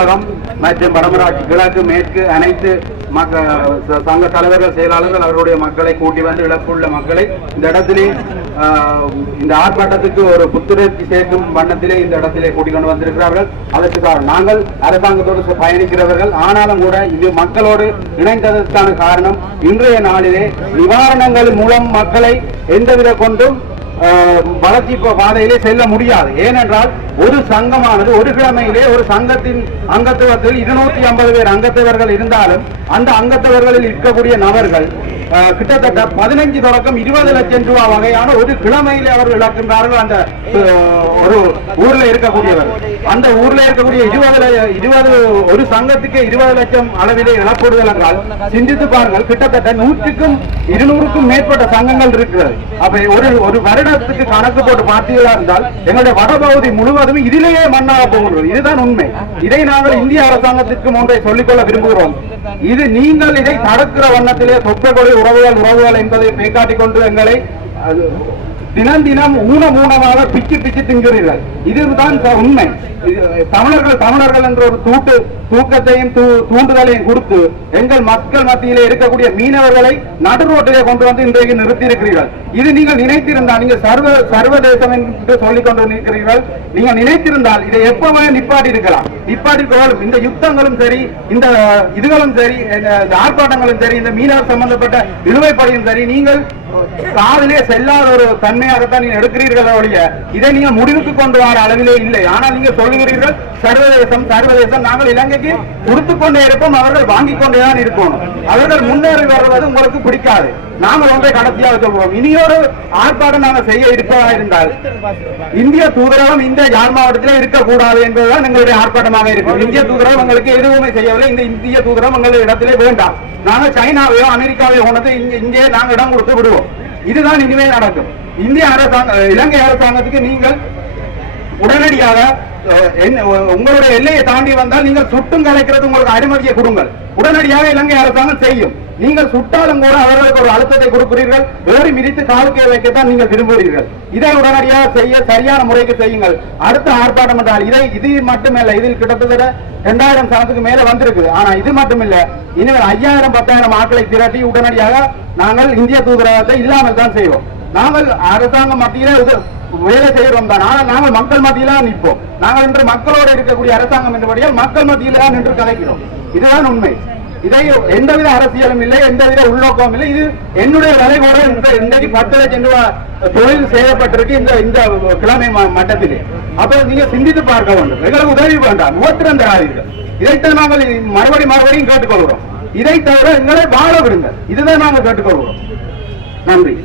நிர்வாகம் மற்றும் வடமராட்சி கிழக்கு மேற்கு அனைத்து மக்க சங்க தலைவர்கள் செயலாளர்கள் அவருடைய மக்களை கூட்டி வந்து இழப்புள்ள மக்களை இந்த இடத்திலே இந்த ஆர்ப்பாட்டத்துக்கு ஒரு புத்துணர்ச்சி சேர்க்கும் வண்ணத்திலே இந்த இடத்திலே கூட்டிக் கொண்டு வந்திருக்கிறார்கள். அதற்கு நாங்கள் அரசாங்கத்தோடு பயணிக்கிறவர்கள். ஆனாலும் கூட இது மக்களோடு இணைந்ததற்கான காரணம் இன்றைய நாளிலே நிவாரணங்கள் மூலம் மக்களை எந்தவித கொண்டும் வளர்ச்சி பாதையிலே செல்ல முடியாது. ஏனென்றால் ஒரு சங்கமானது ஒரு கிழமையிலே ஒரு சங்கத்தின் அங்கத்துவத்தில் இருநூத்தி ஐம்பது பேர் அங்கத்தவர்கள் இருந்தாலும் அந்த அங்கத்தவர்களில் இருக்கக்கூடிய நபர்கள் கிட்டத்தட்ட பதினைஞ்சு தொடக்கம் இருபது லட்சம் ரூபாய் வகையான ஒரு கிழமையில அவர்கள் இழக்கின்றார்கள் அந்த ஒரு ஊர்ல இருக்கக்கூடியவர். அந்த ஊர்ல இருக்கக்கூடிய இருபது இருபது ஒரு சங்கத்துக்கு இருபது லட்சம் அளவிலே இழப்படுதல் என்றால் சிந்தித்து பாருங்கள் கிட்டத்தட்ட நூற்றுக்கும் இருநூறுக்கும் மேற்பட்ட சங்கங்கள் இருக்கிறது. அப்ப ஒரு ஒரு வருடத்துக்கு கணக்கு போட்டு பார்த்தீர்களா இருந்தால் எங்களுடைய வடபகுதி முழுவதும் இதிலேயே மண்ணாக போகின்றது. இதுதான் உண்மை. இதை நாங்கள் இந்திய அரசாங்கத்திற்கும் ஒன்றை சொல்லிக்கொள்ள விரும்புகிறோம். இது நீங்கள் இதை தடுக்கிற வண்ணத்திலே சொப்பை உறவுகள் உறவுகள் என்பதை மேற்காட்டிக் கொண்டு எங்களை தினம் தினம் ஊனம் ஊனமாக பிச்சு பிச்சு திங்கிறீர்கள் இதுதான் உண்மை. தமிழர்கள் தமிழர்கள் என்ற ஒரு தூட்டு தூக்கத்தையும் தூ- தூண்டுதலையும் கொடுத்து எங்கள் மக்கள் மத்தியிலே இருக்கக்கூடிய மீனவர்களை நடு ரோட்டிலே கொண்டு வந்து இன்றைக்கு நிறுத்தி இருக்கிறீர்கள் இது நீங்கள் நினைத்திருந்தால் நீங்கள் சர்வ சர்வதேசம் என்று சொல்லிக் கொண்டு நிற்கிறீர்கள் நீங்கள் நினைத்திருந்தால் இதை எப்பவுமே நிப்பாட்டி இருக்கலாம் நிப்பாட்டி இருக்கணும். இந்த யுத்தங்களும் சரி இந்த இதுகளும் சரி இந்த ஆர்ப்பாட்டங்களும் சரி இந்த மீனவர் சம்பந்தப்பட்ட இழுவைப்படையும் சரி நீங்கள் காதலே செல்லாத ஒரு தன்மையாகத்தான் நீங்க எடுக்கிறீர்கள் ஒழிய இதை நீங்க முடிவுக்கு கொண்டு வர அளவிலே இல்லை ஆனால் நீங்க சொல்லுகிறீர்கள் சர்வதேசம் சர்வதேசம் நாங்கள் இலங்கைக்கு கொடுத்து கொண்டே இருப்போம் அவர்கள் வாங்கிக் கொண்டே தான் இருக்கணும் அவர்கள் முன்னேறி வருவது உங்களுக்கு பிடிக்காது நாங்கள் ஒன்றை போறோம் இனி இனியொரு ஆர்ப்பாட்டம் நாங்க செய்ய இருப்பதா இருந்தால் இந்திய தூதரகம் இந்த யாழ் மாவட்டத்திலே இருக்கக்கூடாது என்பதுதான் எங்களுடைய ஆர்ப்பாட்டமாக இருக்கும். இந்திய தூதரகம் எங்களுக்கு எதுவுமே செய்யவில்லை. இந்த இந்திய தூதரகம் எங்களுடைய இடத்திலே வேண்டாம். நாங்கள் சைனாவையோ அமெரிக்காவையோ கொண்டது இங்க இங்கே நாங்கள் இடம் கொடுத்து விடுவோம். இதுதான் இனிமே நடக்கும். இந்திய அரசாங்க இலங்கை அரசாங்கத்துக்கு நீங்கள் உடனடியாக என்ன- உங்களுடைய எல்லையை தாண்டி வந்தால் நீங்கள் சுட்டும் கலைக்கிறது உங்களுக்கு அனுமதியை கொடுங்கள். உடனடியாக இலங்கை அரசாங்கம் செய்யும். நீங்கள் சுட்டாலும் கூட அவர்களுக்கு ஒரு அழுத்தத்தை கொடுக்கிறீர்கள். ஏறி மிதித்து காலுக்கே வைக்கத்தான் நீங்கள் விரும்புகிறீர்கள். இதை உடனடியாக செய்ய சரியான முறைக்கு செய்யுங்கள். அடுத்த ஆர்ப்பாட்டம் என்றால் இதை இது மட்டுமல்ல. இதில் கிட்டத்தட்ட இரண்டாயிரம் சனத்துக்கு மேல வந்திருக்கு. ஆனா இது மட்டுமில்ல. இனிமேல் ஐயாயிரம் பத்தாயிரம் ஆட்களை திரட்டி உடனடியாக நாங்கள் இந்திய தூதரகத்தை இல்லாமல் தான் செய்வோம். நாங்கள் அரசாங்கம் மத்தியில இது- வேலை செய்யறோம் தான். ஆனால் நாங்கள் மக்கள் மத்தியில நிற்போம். நாங்கள் இன்று மக்களோடு இருக்கக்கூடிய அரசாங்கம் என்றபடியால் மக்கள் மத்தியில நின்று கலைக்கிறோம். இதுதான் உண்மை. இதை எந்தவித அரசியலும் இல்லை எந்தவித உள்நோக்கமும் இல்லை. இது என்னுடைய விலை இந்த- இன்றைக்கு பத்து லட்சம் ரூபாய் தொழில் செய்யப்பட்டிருக்கு இந்த இந்த கிழமை ம- மட்டத்திலே. அப்போ நீங்க சிந்தித்து பார்க்க வேண்டும். எங்களுக்கு உதவி வேண்டாம். முகத்திரம் தராதீர்கள் இதைத்தான் நாங்கள் மறுபடி மறுபடியும் கேட்டுக்கொள்கிறோம். இதை தவிர எங்களை வாழ விடுங்கள். இதுதான் நாங்கள் கேட்டுக்கொள்கிறோம். நன்றி.